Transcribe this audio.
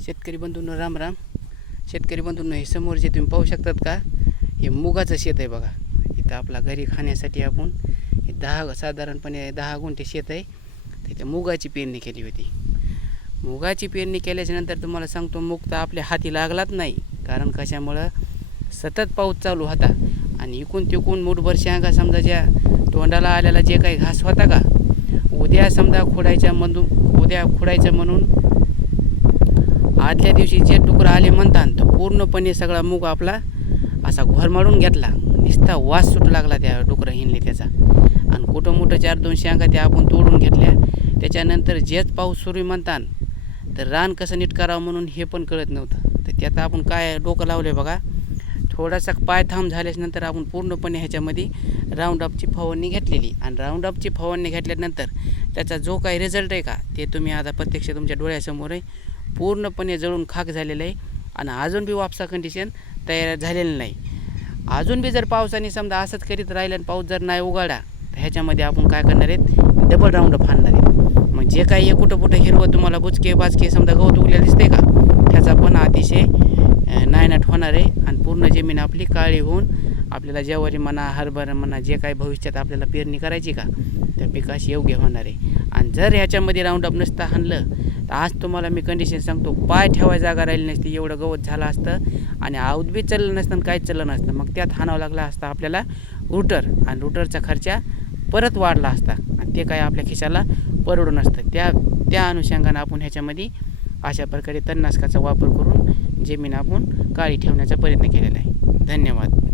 शेतकरी बंधूंनो राम राम. शेतकरी बंधूंनो, हे समोर जे तुम्ही पाहू शकतात का, हे मुगाचं शेत आहे बघा. इथं आपला घरी खाण्यासाठी आपण हे साधारणपणे 10 गुंठे शेत आहे. तिथे मुगाची पेरणी केली होती. मुगाची पेरणी केल्याच्या नंतर तुम्हाला सांगतो, मूग तर आपल्या हाती लागलाच नाही. कारण कशामुळं सतत पाऊस चालू होता आणि इकून तिकून मुठभर शेंगा समजा ज्या तोंडाला आलेला जे काही घास होता का, उद्या समजा खुडायचं म्हणून आदल्या दिवशी जे टुकरं आले म्हणतात, तर पूर्णपणे सगळा मूग आपला असा घोरमाडून घेतला. नुसता वास सुटू लागला त्या डुकरं हिंडले त्याचा. आणि कुठं मोठं 4-2 शेंगा त्या आपण तोडून घेतल्या. त्याच्यानंतर जेच पाऊस सुरू म्हणतात, तर रान कसं नीट करावं म्हणून हे पण कळत नव्हतं. तर त्यात आपण काय डोकं लावले बघा. थोडासा पाय थांब झाल्याच्यानंतर आपण पूर्णपणे ह्याच्यामध्ये राऊंडअपची फवारणी घेतलेली. आणि राऊंडअपची फवारणी घेतल्यानंतर त्याचा जो काही रिझल्ट आहे का, ते तुम्ही आता प्रत्यक्ष तुमच्या डोळ्यासमोर आहे. पूर्णपणे जळून खाक झालेलं आहे आणि अजून बी वापसा कंडिशन तयार झालेलं नाही. अजून बी जर पावसाने समजा असंच करीत राहिलं आणि पाऊस जर नाही उघडला, तर ह्याच्यामध्ये आपण काय करणार आहेत, डबल राऊंडअप आणणार आहेत. मग जे काही कुठं हिरवं तुम्हाला बुचके बाचके समजा गवत उगलेलं दिसते का, ह्याचा पण अतिशय नायनाट होणार आहे. आणि पूर्ण जमीन आपली काळी होऊन आपल्याला ज्वारी म्हणा, हरभरा म्हणा, जे काही भविष्यात आपल्याला पेरणी करायची का, त्या पिकाशी योग्य होणार आहे. आणि जर ह्याच्यामध्ये राऊंडअप नसतं हाणलं, तर आज तुम्हाला मी कंडिशन सांगतो, पाय ठेवायची जागा राहिली नसती, एवढं गवत झालं असतं. आणि आऊत बी चाललं नसतं आणि काहीच चाललं नसतं. मग त्यात हाणावं लागला असता आपल्याला रूटर, आणि रूटरचा खर्चा परत वाढला असता आणि ते काय आपल्या खिशाला परवडून नसतं. त्या अनुषंगानं आपण ह्याच्यामध्ये अशा प्रकारे तणनाशकाचा वापर करून जमीन आपण काळी ठेवण्याचा प्रयत्न केलेला आहे. धन्यवाद.